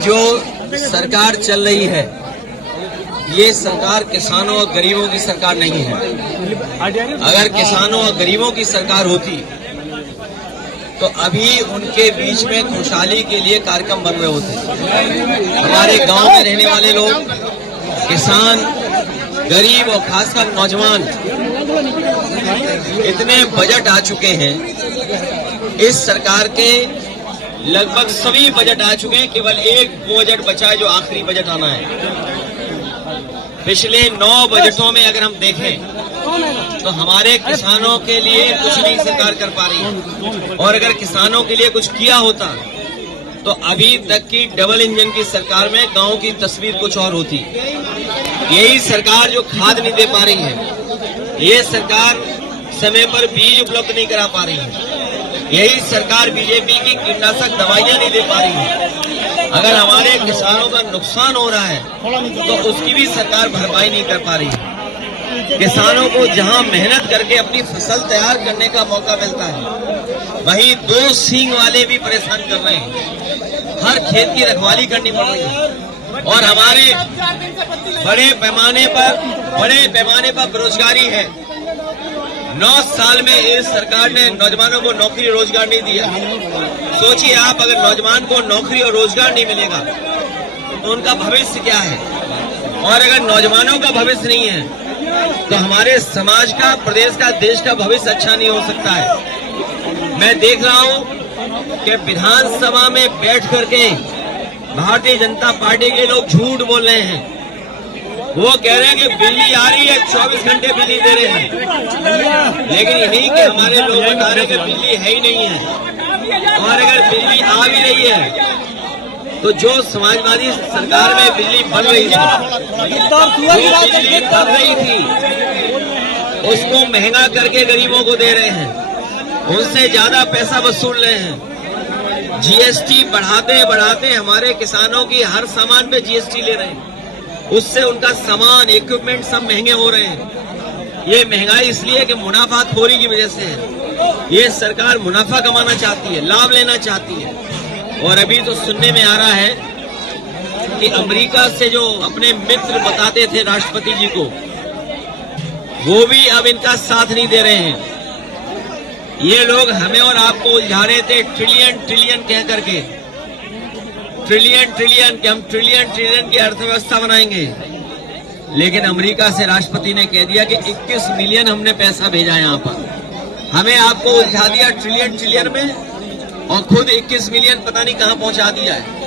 जो सरकार चल रही है ये सरकार किसानों और गरीबों की सरकार नहीं है। अगर किसानों और गरीबों की सरकार होती तो अभी उनके बीच में खुशहाली के लिए कार्यक्रम बन रहे होते। हमारे गांव में रहने वाले लोग, किसान, गरीब और खासकर नौजवान, इतने बजट आ चुके हैं। इस सरकार के लगभग सभी बजट आ चुके हैं, केवल एक बजट बचा है जो आखिरी बजट आना है। पिछले 9 बजटों में अगर हम देखें तो हमारे किसानों के लिए कुछ नहीं सरकार कर पा रही है, और अगर किसानों के लिए कुछ किया होता तो अभी तक की डबल इंजन की सरकार में गांव की तस्वीर कुछ और होती। यही सरकार जो खाद नहीं दे पा रही है, ये सरकार समय पर बीज उपलब्ध नहीं करा पा रही है, यही सरकार बीजेपी की कीटनाशक दवाइयां नहीं दे पा रही है। अगर हमारे किसानों का नुकसान हो रहा है तो उसकी भी सरकार भरपाई नहीं कर पा रही है। किसानों को जहां मेहनत करके अपनी फसल तैयार करने का मौका मिलता है, वहीं 2 सींग वाले भी परेशान कर रहे हैं। हर खेत की रखवाली करनी पड़ रही है, और हमारे बड़े पैमाने पर बेरोजगारी है। 9 साल में इस सरकार ने नौजवानों को नौकरी रोजगार नहीं दिया। सोचिए आप, अगर नौजवान को नौकरी और रोजगार नहीं मिलेगा तो उनका भविष्य क्या है? और अगर नौजवानों का भविष्य नहीं है तो हमारे समाज का, प्रदेश का, देश का भविष्य अच्छा नहीं हो सकता है। मैं देख रहा हूं कि विधानसभा में बैठ करके भारतीय जनता पार्टी के लोग झूठ बोल रहे हैं। वो कह रहे हैं कि बिजली आ रही है, 24 घंटे बिजली दे रहे हैं, लेकिन यही कि हमारे लोग बता रहे हैं कि बिजली है ही नहीं है। और अगर बिजली आ भी रही है तो जो समाजवादी सरकार में बिजली बन रही थी, उसको महंगा करके गरीबों को दे रहे हैं, उनसे ज्यादा पैसा वसूल रहे हैं। जीएसटी बढ़ाते बढ़ाते हमारे किसानों की हर सामान पे जीएसटी ले रहे हैं, उससे उनका सामान, इक्विपमेंट सब महंगे हो रहे हैं। ये महंगाई इसलिए कि मुनाफाखोरी की वजह से है। ये सरकार मुनाफा कमाना चाहती है, लाभ लेना चाहती है। और अभी तो सुनने में आ रहा है कि अमेरिका से जो अपने मित्र बताते थे राष्ट्रपति जी को, वो भी अब इनका साथ नहीं दे रहे हैं। ये लोग हमें और आपको उलझा रहे थे ट्रिलियन ट्रिलियन कह करके, ट्रिलियन ट्रिलियन कि हम ट्रिलियन ट्रिलियन की अर्थव्यवस्था बनाएंगे। लेकिन अमेरिका से राष्ट्रपति ने कह दिया कि 21 मिलियन हमने पैसा भेजा है यहाँ पर। हमें आपको उलझा दिया ट्रिलियन ट्रिलियन में, और खुद 21 मिलियन पता नहीं कहाँ पहुंचा दिया है।